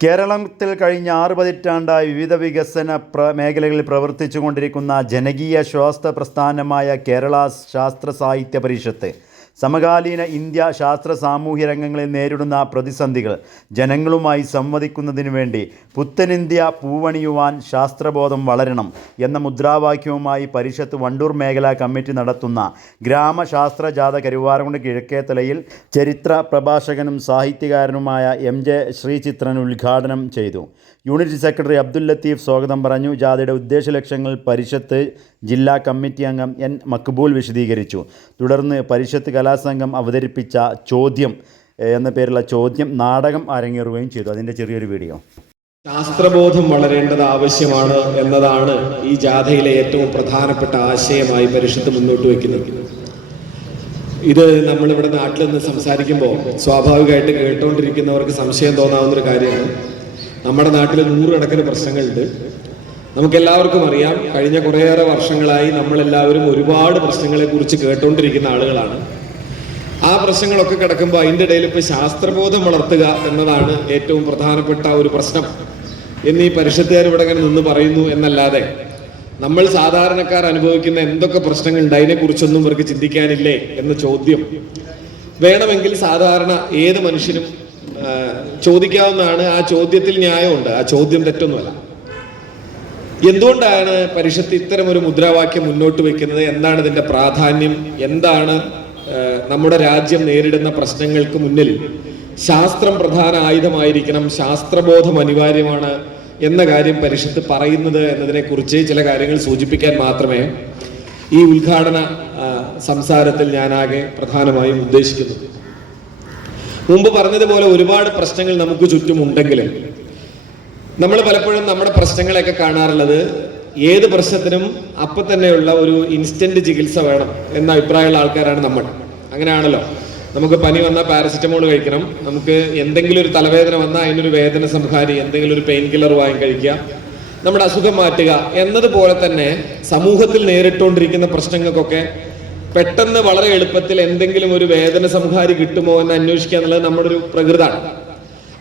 കേരളത്തിൽ കഴിഞ്ഞ ആറ് പതിറ്റാണ്ടായി വിവിധ വികസന പ്ര മേഖലകളിൽ പ്രവർത്തിച്ചു കൊണ്ടിരിക്കുന്ന ജനകീയ ശ്വാസ പ്രസ്ഥാനമായ കേരള ശാസ്ത്ര സാഹിത്യ പരിഷത്ത് സമകാലീന ഇന്ത്യ ശാസ്ത്ര സാമൂഹ്യ രംഗങ്ങളിൽ നേരിടുന്ന പ്രതിസന്ധികൾ ജനങ്ങളുമായി സംവദിക്കുന്നതിനു വേണ്ടി പുത്തനിന്ത്യ പൂവണിയുവാൻ ശാസ്ത്രബോധം വളരണം എന്ന മുദ്രാവാക്യവുമായി പരിഷത്ത് വണ്ടൂർ മേഖലാ കമ്മിറ്റി നടത്തുന്ന ഗ്രാമശാസ്ത്ര ജാഥ കരുവാരകുണ്ട് കിഴക്കേത്തലയിൽ ചരിത്ര പ്രഭാഷകനും സാഹിത്യകാരനുമായ എം ജെ ശ്രീചിത്രൻ ഉദ്ഘാടനം ചെയ്തു. യൂണിറ്റ് സെക്രട്ടറി അബ്ദുൽ ലത്തീഫ് സ്വാഗതം പറഞ്ഞു. ജാഥയുടെ ഉദ്ദേശ ലക്ഷ്യങ്ങൾ പരിഷത്ത് ജില്ലാ കമ്മിറ്റി അംഗം എൻ മക്ബൂൽ വിശദീകരിച്ചു. തുടർന്ന് പരിഷത്ത് കലാസംഘം അവതരിപ്പിച്ച ചോദ്യം എന്ന പേരുള്ള ചോദ്യം നാടകം അരങ്ങേറുകയും ചെയ്തു. അതിന്റെ ചെറിയൊരു വീഡിയോ. ശാസ്ത്രബോധം വളരേണ്ടത് ആവശ്യമാണ് എന്നതാണ് ഈ ജാഥയിലെ ഏറ്റവും പ്രധാനപ്പെട്ട ആശയമായി പരിഷത്ത് മുന്നോട്ട് വയ്ക്കുന്നത്. ഇത് നമ്മളിവിടെ നാട്ടിൽ നിന്ന് സംസാരിക്കുമ്പോൾ സ്വാഭാവികമായിട്ട് കേട്ടുകൊണ്ടിരിക്കുന്നവർക്ക് സംശയം തോന്നാവുന്ന ഒരു കാര്യമാണ്. നമ്മുടെ നാട്ടിൽ നൂറുകണക്കിന് പ്രശ്നങ്ങളുണ്ട്. നമുക്കെല്ലാവർക്കും അറിയാം കഴിഞ്ഞ കുറേയേറെ വർഷങ്ങളായി നമ്മളെല്ലാവരും ഒരുപാട് പ്രശ്നങ്ങളെ കുറിച്ച് കേട്ടുകൊണ്ടിരിക്കുന്ന ആളുകളാണ്. ആ പ്രശ്നങ്ങളൊക്കെ കിടക്കുമ്പോൾ അതിന്റെ ഇടയിൽ ഇപ്പോൾ ശാസ്ത്രബോധം വളർത്തുക എന്നതാണ് ഏറ്റവും പ്രധാനപ്പെട്ട ഒരു പ്രശ്നം. എന്നീ പരിഷത്തുകാർ ഇവിടെ ഇങ്ങനെ നിന്ന് പറയുന്നു എന്നല്ലാതെ നമ്മൾ സാധാരണക്കാർ അനുഭവിക്കുന്ന എന്തൊക്കെ പ്രശ്നങ്ങളുണ്ട്? അതിനെക്കുറിച്ചൊന്നും ഇവർക്ക് ചിന്തിക്കാനില്ലേ എന്ന ചോദ്യം വേണമെങ്കിൽ സാധാരണ ഏത് മനുഷ്യനും ചോദിക്കാവുന്നതാണ് ആ ചോദ്യത്തിൽ ന്യായമുണ്ട് ആ ചോദ്യം തെറ്റൊന്നുമല്ല. എന്തുകൊണ്ടാണ് പരിഷത്ത് ഇത്തരം ഒരു മുദ്രാവാക്യം മുന്നോട്ട് വെക്കുന്നത്? എന്താണ് ഇതിന്റെ പ്രാധാന്യം? എന്താണ് നമ്മുടെ രാജ്യം നേരിടുന്ന പ്രശ്നങ്ങൾക്ക് മുന്നിൽ? ശാസ്ത്രം പ്രധാന ആയുധമായിരിക്കണം ശാസ്ത്രബോധം അനിവാര്യമാണ് എന്ന കാര്യം പരിഷത്ത് പറയുന്നത് എന്നതിനെ കുറിച്ച് ചില കാര്യങ്ങൾ സൂചിപ്പിക്കാൻ മാത്രമേ ഈ ഉദ്ഘാടന സംസാരത്തിൽ ഞാനാകെ പ്രധാനമായും ഉദ്ദേശിക്കുന്നത് മുമ്പ് പറഞ്ഞതുപോലെ ഒരുപാട് പ്രശ്നങ്ങൾ നമുക്ക് ചുറ്റുമുണ്ടെങ്കിലും നമ്മൾ പലപ്പോഴും നമ്മുടെ പ്രശ്നങ്ങളെയൊക്കെ കാണാറുള്ളത് ഏത് പ്രശ്നത്തിനും അപ്പൊ തന്നെയുള്ള ഒരു ഇൻസ്റ്റന്റ് ചികിത്സ വേണം എന്ന അഭിപ്രായമുള്ള ആൾക്കാരാണ് നമ്മൾ. അങ്ങനെയാണല്ലോ. നമുക്ക് പനി വന്നാൽ പാരസിറ്റമോൾ കഴിക്കണം. നമുക്ക് എന്തെങ്കിലും ഒരു തലവേദന വന്നാൽ അതിനൊരു വേദന സംഹാരി എന്തെങ്കിലും ഒരു പെയിൻ കില്ലർ വാങ്ങി കഴിക്കുക നമ്മുടെ അസുഖം മാറ്റുക എന്നതുപോലെ തന്നെ സമൂഹത്തിൽ നേരിട്ടുകൊണ്ടിരിക്കുന്ന പ്രശ്നങ്ങൾക്കൊക്കെ പെട്ടെന്ന് വളരെ എളുപ്പത്തിൽ എന്തെങ്കിലും ഒരു വേദന സംഹാരി കിട്ടുമോ എന്ന് അന്വേഷിക്കുക എന്നുള്ളത് നമ്മുടെ ഒരു പ്രകൃതാണ്.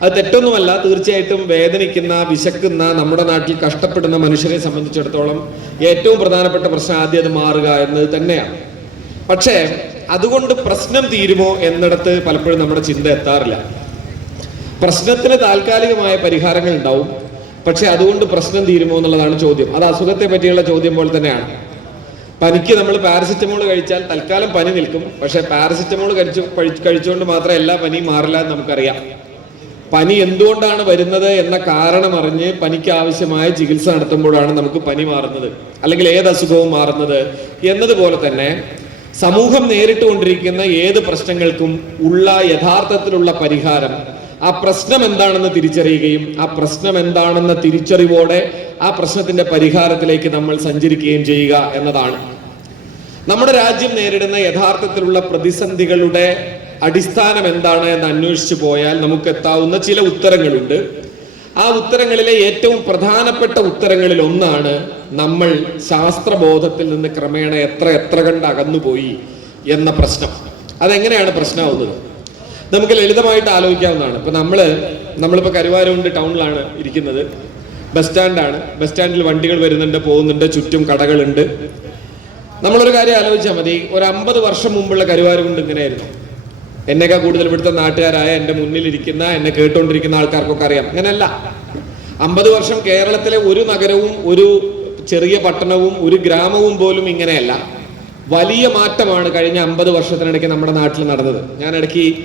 അത് തെറ്റൊന്നുമല്ല തീർച്ചയായിട്ടും വേദനിക്കുന്ന വിശക്കുന്ന നമ്മുടെ നാട്ടിൽ കഷ്ടപ്പെടുന്ന മനുഷ്യരെ സംബന്ധിച്ചിടത്തോളം ഏറ്റവും പ്രധാനപ്പെട്ട പ്രശ്നം ആദ്യം അത് മാറുക എന്നത് തന്നെയാണ്. പക്ഷേ അതുകൊണ്ട് പ്രശ്നം തീരുമോ എന്നിടത്ത് പലപ്പോഴും നമ്മുടെ ചിന്ത എത്താറില്ല. പ്രശ്നത്തിന് താൽക്കാലികമായ പരിഹാരങ്ങൾ ഉണ്ടാവും. പക്ഷെ അതുകൊണ്ട് പ്രശ്നം തീരുമോ എന്നുള്ളതാണ് ചോദ്യം. അത് അസുഖത്തെ പറ്റിയുള്ള ചോദ്യം പോലെ തന്നെയാണ്. പനിക്ക് നമ്മൾ പാരസിറ്റമോൾ കഴിച്ചാൽ തൽക്കാലം പനി നിൽക്കും. പക്ഷെ പാരസിറ്റമോൾ കഴിച്ചു കഴി- കഴിച്ചുകൊണ്ട് മാത്രം എല്ലാ പനിയും മാറില്ല എന്ന് നമുക്കറിയാം. പനി എന്തുകൊണ്ടാണ് വരുന്നത് എന്ന കാരണം അറിഞ്ഞ് പനിക്ക് ആവശ്യമായ ചികിത്സ നടത്തുമ്പോഴാണ് നമുക്ക് പനി മാറുന്നത്. അല്ലെങ്കിൽ ഏത് അസുഖവും മാറുന്നത് എന്നതുപോലെ തന്നെ സമൂഹം നേരിട്ടുകൊണ്ടിരിക്കുന്ന ഏത് പ്രശ്നങ്ങൾക്കും ഉള്ള യഥാർത്ഥത്തിലുള്ള പരിഹാരം ആ പ്രശ്നം എന്താണെന്ന് തിരിച്ചറിയുകയും ആ പ്രശ്നം എന്താണെന്ന തിരിച്ചറിവോടെ ആ പ്രശ്നത്തിന്റെ പരിഹാരത്തിലേക്ക് നമ്മൾ സഞ്ചരിക്കുകയും ചെയ്യുക എന്നതാണ്. നമ്മുടെ രാജ്യം നേരിടുന്ന യഥാർത്ഥത്തിലുള്ള പ്രതിസന്ധികളുടെ അടിസ്ഥാനം എന്താണ് എന്ന് അന്വേഷിച്ചു പോയാൽ നമുക്ക് എത്താവുന്ന ചില ഉത്തരങ്ങളുണ്ട്. ആ ഉത്തരങ്ങളിലെ ഏറ്റവും പ്രധാനപ്പെട്ട ഉത്തരങ്ങളിൽ ഒന്നാണ് നമ്മൾ ശാസ്ത്രബോധത്തിൽ നിന്ന് ക്രമേണ എത്ര എത്ര കണ്ട് അകന്നുപോയി എന്ന പ്രശ്നം. അതെങ്ങനെയാണ് പ്രശ്നമാവുന്നത് നമുക്ക് ലളിതമായിട്ട് ആലോചിക്കാവുന്നതാണ്. ഇപ്പൊ നമ്മൾ നമ്മളിപ്പോ കരുവാരുണ്ട് ടൗണിലാണ് ഇരിക്കുന്നത്. ബസ് സ്റ്റാൻഡാണ്. ബസ് സ്റ്റാൻഡിൽ വണ്ടികൾ വരുന്നുണ്ട് പോകുന്നുണ്ട് ചുറ്റും കടകളുണ്ട്. നമ്മളൊരു കാര്യം ആലോചിച്ചാൽ മതി. ഒരു അമ്പത് വർഷം മുമ്പുള്ള കരുവാരുകൊണ്ട് ഇങ്ങനെയായിരുന്നു. എന്നെക്കാ കൂടുതൽ ഇവിടുത്തെ നാട്ടുകാരായ എന്റെ മുന്നിലിരിക്കുന്ന എന്നെ കേട്ടുകൊണ്ടിരിക്കുന്ന ആൾക്കാർക്കൊക്കെ അറിയാം. അങ്ങനെയല്ല അമ്പത് വർഷം കേരളത്തിലെ ഒരു നഗരവും ഒരു ചെറിയ പട്ടണവും ഒരു ഗ്രാമവും പോലും ഇങ്ങനെയല്ല. വലിയ മാറ്റമാണ് കഴിഞ്ഞ അമ്പത് വർഷത്തിനിടയ്ക്ക് നമ്മുടെ നാട്ടിൽ നടന്നത്. ഞാൻ ഇടയ്ക്ക്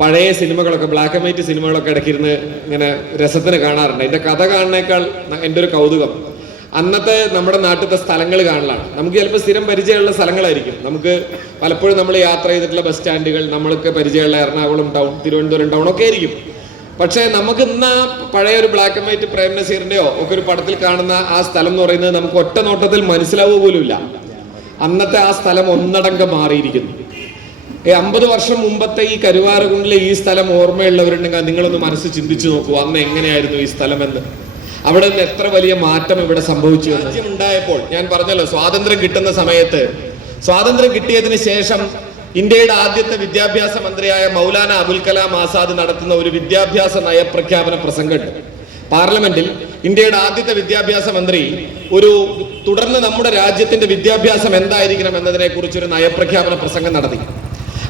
പഴയ സിനിമകളൊക്കെ ബ്ലാക്ക് ആൻഡ് വൈറ്റ് സിനിമകളൊക്കെ ഇടയ്ക്ക് ഇരുന്ന് ഇങ്ങനെ രസത്തിന് കാണാറുണ്ട്. എന്റെ കഥ കാണുന്നേക്കാൾ എന്റെ ഒരു കൗതുകം. അന്നത്തെ നമ്മുടെ നാട്ടിലത്തെ സ്ഥലങ്ങൾ കാണലാണ്. നമുക്ക് ചിലപ്പോൾ സ്ഥിരം പരിചയമുള്ള സ്ഥലങ്ങളായിരിക്കും. നമുക്ക് പലപ്പോഴും നമ്മൾ യാത്ര ചെയ്തിട്ടുള്ള ബസ് സ്റ്റാൻഡുകൾ നമ്മൾക്ക് പരിചയമുള്ള എറണാകുളം ടൗൺ തിരുവനന്തപുരം ടൗൺ ഒക്കെ ആയിരിക്കും. പക്ഷേ നമുക്ക് ഇന്ന് പഴയ ഒരു ബ്ലാക്ക് ആൻഡ് വൈറ്റ് പ്രേം നസീറിന്റെയോ ഒക്കെ ഒരു പടത്തിൽ കാണുന്ന ആ സ്ഥലം എന്ന് പറയുന്നത് നമുക്ക് ഒറ്റ നോട്ടത്തിൽ മനസ്സിലാവുക പോലുമില്ല. അന്നത്തെ ആ സ്ഥലം ഒന്നടങ്കം മാറിയിരിക്കുന്നു. ഈ അമ്പത് വർഷം മുമ്പത്തെ ഈ കരുവാരകുണ്ടിലെ ഈ സ്ഥലം ഓർമ്മയുള്ളവരുണ്ടെങ്കിൽ നിങ്ങളൊന്ന് മനസ്സ് ചിന്തിച്ചു നോക്കൂ അന്ന് എങ്ങനെയായിരുന്നു ഈ സ്ഥലം എന്ന് അവിടെ നിന്ന് എത്ര വലിയ മാറ്റം ഇവിടെ സംഭവിച്ചു. രാജ്യം ഉണ്ടായപ്പോൾ ഞാൻ പറഞ്ഞല്ലോ സ്വാതന്ത്ര്യം കിട്ടുന്ന സമയത്ത്. സ്വാതന്ത്ര്യം കിട്ടിയതിന് ശേഷം ഇന്ത്യയുടെ ആദ്യത്തെ വിദ്യാഭ്യാസ മന്ത്രിയായ മൗലാന അബുൽ കലാം ആസാദ് നടത്തുന്ന ഒരു വിദ്യാഭ്യാസ നയപ്രഖ്യാപന പ്രസംഗമുണ്ട്. പാർലമെന്റിൽ ഇന്ത്യയുടെ ആദ്യത്തെ വിദ്യാഭ്യാസ മന്ത്രി ഒരു തുടർന്ന് നമ്മുടെ രാജ്യത്തിന്റെ വിദ്യാഭ്യാസം എന്തായിരിക്കണം എന്നതിനെ കുറിച്ച് ഒരു നയപ്രഖ്യാപന പ്രസംഗം നടത്തി.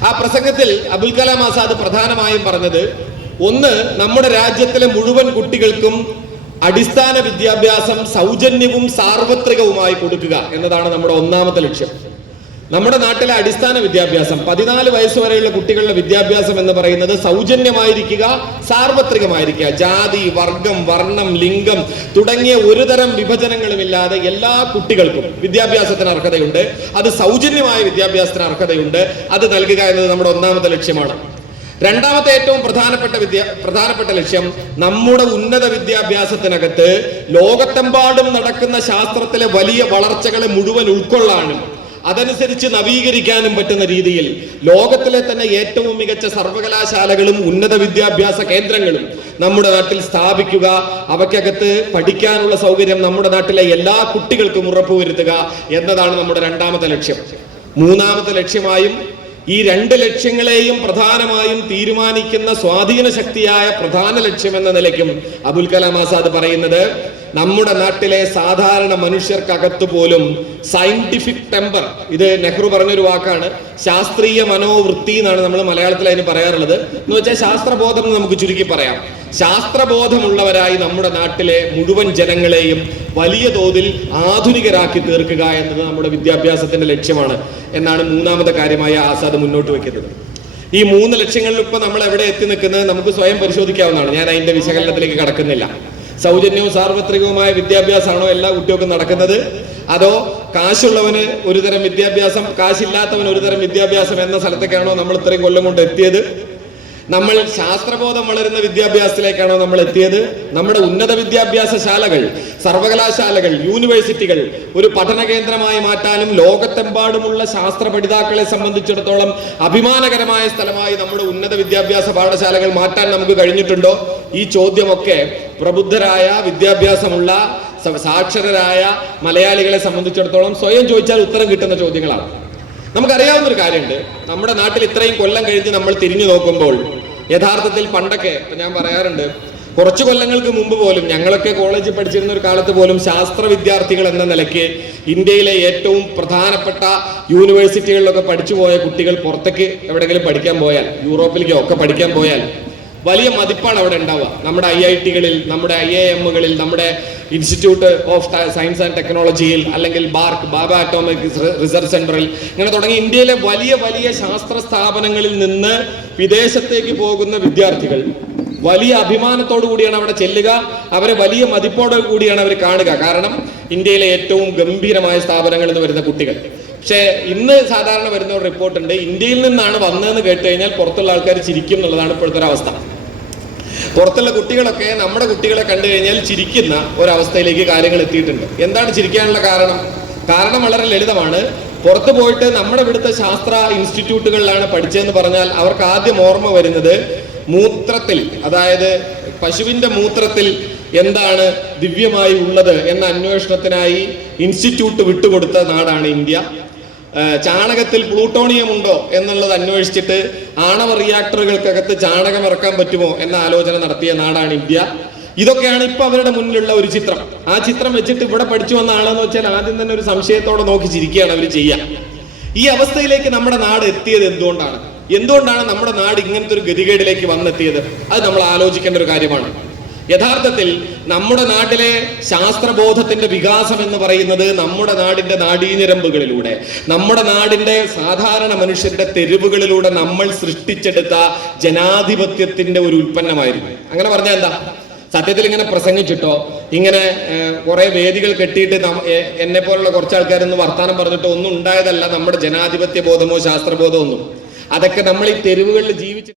ആ പ്രസംഗത്തിൽ അബുൽ കലാം ആസാദ് പ്രധാനമായും പറഞ്ഞത് ഒന്ന് നമ്മുടെ രാജ്യത്തിലെ മുഴുവൻ കുട്ടികൾക്കും അടിസ്ഥാന വിദ്യാഭ്യാസം സൗജന്യവും സാർവത്രികവുമായി കൊടുക്കുക എന്നതാണ് നമ്മുടെ ഒന്നാമത്തെ ലക്ഷ്യം. നമ്മുടെ നാട്ടിലെ അടിസ്ഥാന വിദ്യാഭ്യാസം പതിനാല് വയസ്സ് വരെയുള്ള കുട്ടികളുടെ വിദ്യാഭ്യാസം എന്ന് പറയുന്നത് സൗജന്യമായിരിക്കുക സാർവത്രികമായിരിക്കുക. ജാതി വർഗം വർണം ലിംഗം തുടങ്ങിയ ഒരു തരം വിഭജനങ്ങളുമില്ലാതെ എല്ലാ കുട്ടികൾക്കും വിദ്യാഭ്യാസത്തിന് അർഹതയുണ്ട്. അത് സൗജന്യമായ വിദ്യാഭ്യാസത്തിന് അർഹതയുണ്ട്. അത് നൽകുക എന്നത് നമ്മുടെ ഒന്നാമത്തെ ലക്ഷ്യമാണ്. രണ്ടാമത്തെ ഏറ്റവും പ്രധാനപ്പെട്ട വിദ്യ പ്രധാനപ്പെട്ട ലക്ഷ്യം നമ്മുടെ ഉന്നത വിദ്യാഭ്യാസത്തിനകത്ത് ലോകത്തെമ്പാടും നടക്കുന്ന ശാസ്ത്രത്തിലെ വലിയ വളർച്ചകളെ മുഴുവൻ ഉൾക്കൊള്ളാനും അതനുസരിച്ച് നവീകരിക്കാനും പറ്റുന്ന രീതിയിൽ ലോകത്തിലെ തന്നെ ഏറ്റവും മികച്ച സർവകലാശാലകളും ഉന്നത വിദ്യാഭ്യാസ കേന്ദ്രങ്ങളും നമ്മുടെ നാട്ടിൽ സ്ഥാപിക്കുക അവയ്ക്കകത്ത് പഠിക്കാനുള്ള സൗകര്യം നമ്മുടെ നാട്ടിലെ എല്ലാ കുട്ടികൾക്കും ഉറപ്പുവരുത്തുക എന്നതാണ് നമ്മുടെ രണ്ടാമത്തെ ലക്ഷ്യം. മൂന്നാമത്തെ ലക്ഷ്യമായും ഈ രണ്ട് ലക്ഷ്യങ്ങളെയും പ്രധാനമായും തീരുമാനിക്കുന്ന സ്വാധീന ശക്തിയായ പ്രധാന ലക്ഷ്യം എന്ന നിലയ്ക്കും അബുൽ കലാം ആസാദ് പറയുന്നത് നമ്മുടെ നാട്ടിലെ സാധാരണ മനുഷ്യർക്കകത്ത് പോലും സയന്റിഫിക് ടെമ്പർ ഇത് നെഹ്റു പറഞ്ഞൊരു വാക്കാണ് ശാസ്ത്രീയ മനോവൃത്തി എന്നാണ് നമ്മൾ മലയാളത്തിൽ അതിന് പറയാറുള്ളത്. എന്ന് വെച്ചാൽ ശാസ്ത്രബോധം നമുക്ക് ചുരുക്കി പറയാം. ശാസ്ത്രബോധമുള്ളവരായി നമ്മുടെ നാട്ടിലെ മുഴുവൻ ജനങ്ങളെയും വലിയ തോതിൽ ആധുനികരാക്കി തീർക്കുക എന്നത് നമ്മുടെ വിദ്യാഭ്യാസത്തിന്റെ ലക്ഷ്യമാണ് എന്നാണ് മൂന്നാമത്തെ കാര്യമായ ആസാദ് മുന്നോട്ട് വെക്കുന്നത്. ഈ മൂന്ന് ലക്ഷ്യങ്ങളിൽ ഇപ്പൊ നമ്മൾ എവിടെ എത്തി നിൽക്കുന്നത് നമുക്ക് സ്വയം പരിശോധിക്കാവുന്നതാണ്. ഞാൻ അതിന്റെ വിശകലനത്തിലേക്ക് കടക്കുന്നില്ല. സൗജന്യവും സാർവത്രികവുമായ വിദ്യാഭ്യാസമാണോ എല്ലാ കുട്ടികൾക്കും നടക്കുന്നത്? അതോ കാശുള്ളവന് ഒരുതരം വിദ്യാഭ്യാസം കാശില്ലാത്തവന് ഒരുതരം വിദ്യാഭ്യാസം എന്ന സ്ഥലത്തേക്കാണോ നമ്മൾ ഇത്രയും കൊല്ലം കൊണ്ട് എത്തിയത്? നമ്മൾ ശാസ്ത്രബോധം വളരുന്ന വിദ്യാഭ്യാസത്തിലേക്കാണോ നമ്മൾ എത്തിയത്? നമ്മുടെ ഉന്നത വിദ്യാഭ്യാസ ശാലകൾ സർവകലാശാലകൾ യൂണിവേഴ്സിറ്റികൾ ഒരു പഠന കേന്ദ്രമായി മാറ്റാനും ലോകത്തെമ്പാടുമുള്ള ശാസ്ത്ര പഠിതാക്കളെ സംബന്ധിച്ചിടത്തോളം അഭിമാനകരമായ സ്ഥലമായി നമ്മുടെ ഉന്നത വിദ്യാഭ്യാസ പാഠശാലകൾ മാറ്റാൻ നമുക്ക് കഴിഞ്ഞിട്ടുണ്ടോ? ഈ ചോദ്യമൊക്കെ പ്രബുദ്ധരായ വിദ്യാഭ്യാസമുള്ള സാക്ഷരരായ മലയാളികളെ സംബന്ധിച്ചിടത്തോളം സ്വയം ചോദിച്ചാൽ ഉത്തരം കിട്ടുന്ന ചോദ്യങ്ങളാണ്. നമുക്കറിയാവുന്ന ഒരു കാര്യമുണ്ട്. നമ്മുടെ നാട്ടിൽ ഇത്രയും കൊല്ലം കഴിഞ്ഞ് നമ്മൾ തിരിഞ്ഞു നോക്കുമ്പോൾ യഥാർത്ഥത്തിൽ പണ്ടൊക്കെ ഞാൻ പറയാറുണ്ട് കുറച്ചു കൊല്ലങ്ങൾക്ക് മുമ്പ് പോലും ഞങ്ങളൊക്കെ കോളേജിൽ പഠിച്ചിരുന്ന ഒരു കാലത്ത് പോലും ശാസ്ത്ര വിദ്യാർത്ഥികൾ എന്ന നിലയ്ക്ക് ഇന്ത്യയിലെ ഏറ്റവും പ്രധാനപ്പെട്ട യൂണിവേഴ്സിറ്റികളിലൊക്കെ പഠിച്ചു പോയ കുട്ടികൾ പുറത്തേക്ക് എവിടെയെങ്കിലും പഠിക്കാൻ പോയാൽ യൂറോപ്പിലേക്കോ ഒക്കെ പഠിക്കാൻ പോയാൽ വലിയ മതിപ്പാണ് അവിടെ ഉണ്ടാവുക. നമ്മുടെ ഐ ഐ ടികളിൽ നമ്മുടെ ഐ ഐ എമ്മുകളിൽ നമ്മുടെ ഇൻസ്റ്റിറ്റ്യൂട്ട് ഓഫ് സയൻസ് ആൻഡ് ടെക്നോളജിയിൽ അല്ലെങ്കിൽ ബാർക്ക് ബാബ അറ്റോമിക് റിസർച്ച് സെന്ററിൽ ഇങ്ങനെ തുടങ്ങി. ഇന്ത്യയിലെ വലിയ വലിയ ശാസ്ത്ര സ്ഥാപനങ്ങളിൽ നിന്ന് വിദേശത്തേക്ക് പോകുന്ന വിദ്യാർത്ഥികൾ വലിയ അഭിമാനത്തോടു കൂടിയാണ് അവിടെ ചെല്ലുക. അവരെ വലിയ മതിപ്പോടെ കൂടിയാണ് അവർ കാണുക. കാരണം ഇന്ത്യയിലെ ഏറ്റവും ഗംഭീരമായ സ്ഥാപനങ്ങളിൽ നിന്ന് വരുന്ന കുട്ടികൾ. പക്ഷേ ഇന്ന് സാധാരണ വരുന്ന ഒരു റിപ്പോർട്ടുണ്ട്. ഇന്ത്യയിൽ നിന്നാണ് വന്നതെന്ന് കേട്ട് കഴിഞ്ഞാൽ പുറത്തുള്ള ആൾക്കാർ ചിരിക്കും എന്നുള്ളതാണ് ഇപ്പോഴത്തെ ഒരു അവസ്ഥ. പുറത്തുള്ള കുട്ടികളൊക്കെ നമ്മുടെ കുട്ടികളെ കണ്ടു കഴിഞ്ഞാൽ ചിരിക്കുന്ന ഒരവസ്ഥയിലേക്ക് കാര്യങ്ങൾ എത്തിയിട്ടുണ്ട്. എന്താണ് ചിരിക്കാനുള്ള കാരണം? കാരണം വളരെ ലളിതമാണ്. പുറത്തു പോയിട്ട് നമ്മുടെ ഇവിടുത്തെ ശാസ്ത്ര ഇൻസ്റ്റിറ്റ്യൂട്ടുകളിലാണ് പഠിച്ചതെന്ന് പറഞ്ഞാൽ അവർക്ക് ആദ്യം ഓർമ്മ വരുന്നത് മൂത്രത്തിൽ അതായത് പശുവിന്റെ മൂത്രത്തിൽ എന്താണ് ദിവ്യമായി ഉള്ളത് എന്ന അന്വേഷണത്തിനായി ഇൻസ്റ്റിറ്റ്യൂട്ട് വിട്ടുകൊടുത്ത നാടാണ് ഇന്ത്യ. ചാണകത്തിൽ പ്ലൂട്ടോണിയം ഉണ്ടോ എന്നുള്ളത് അന്വേഷിച്ചിട്ട് ആണവ റിയാക്ടറുകൾക്കകത്ത് ചാണകം ഇറക്കാൻ പറ്റുമോ എന്ന ആലോചന നടത്തിയ നാടാണ് ഇന്ത്യ. ഇതൊക്കെയാണ് ഇപ്പൊ അവരുടെ മുന്നിലുള്ള ഒരു ചിത്രം. ആ ചിത്രം വെച്ചിട്ട് ഇവിടെ പഠിച്ചു വന്ന ആളെന്ന് വെച്ചാൽ ആദ്യം തന്നെ ഒരു സംശയത്തോടെ നോക്കി ചിരിക്കുകയാണ് അവർ ചെയ്യുക ഈ അവസ്ഥയിലേക്ക് നമ്മുടെ നാട് എത്തിയത് എന്തുകൊണ്ടാണ്? എന്തുകൊണ്ടാണ് നമ്മുടെ നാട് ഇങ്ങനത്തെ ഒരു ഗതികേടിലേക്ക് വന്നെത്തിയത്? അത് നമ്മൾ ആലോചിക്കേണ്ട ഒരു കാര്യമാണ്. യഥാർത്ഥത്തിൽ നമ്മുടെ നാട്ടിലെ ശാസ്ത്രബോധത്തിന്റെ വികാസം എന്ന് പറയുന്നത് നമ്മുടെ നാടിന്റെ നാടീനിരമ്പുകളിലൂടെ നമ്മുടെ നാടിന്റെ സാധാരണ മനുഷ്യരുടെ തെരുവുകളിലൂടെ നമ്മൾ സൃഷ്ടിച്ചെടുത്ത ജനാധിപത്യത്തിന്റെ ഒരു ഉൽപ്പന്നമായിരുന്നു. അങ്ങനെ പറഞ്ഞാൽ എന്താ? സത്യത്തിൽ ഇങ്ങനെ പ്രസംഗിച്ചിട്ടോ ഇങ്ങനെ കുറെ വേദികൾ കെട്ടിയിട്ട് എന്നെ പോലുള്ള കുറച്ച് ആൾക്കാരൊന്നും വർത്താനം പറഞ്ഞിട്ടോ ഒന്നും ഉണ്ടായതല്ല നമ്മുടെ ജനാധിപത്യ ബോധമോ ശാസ്ത്രബോധമോ ഒന്നും. അതൊക്കെ നമ്മൾ ഈ തെരുവുകളിൽ ജീവിച്ച്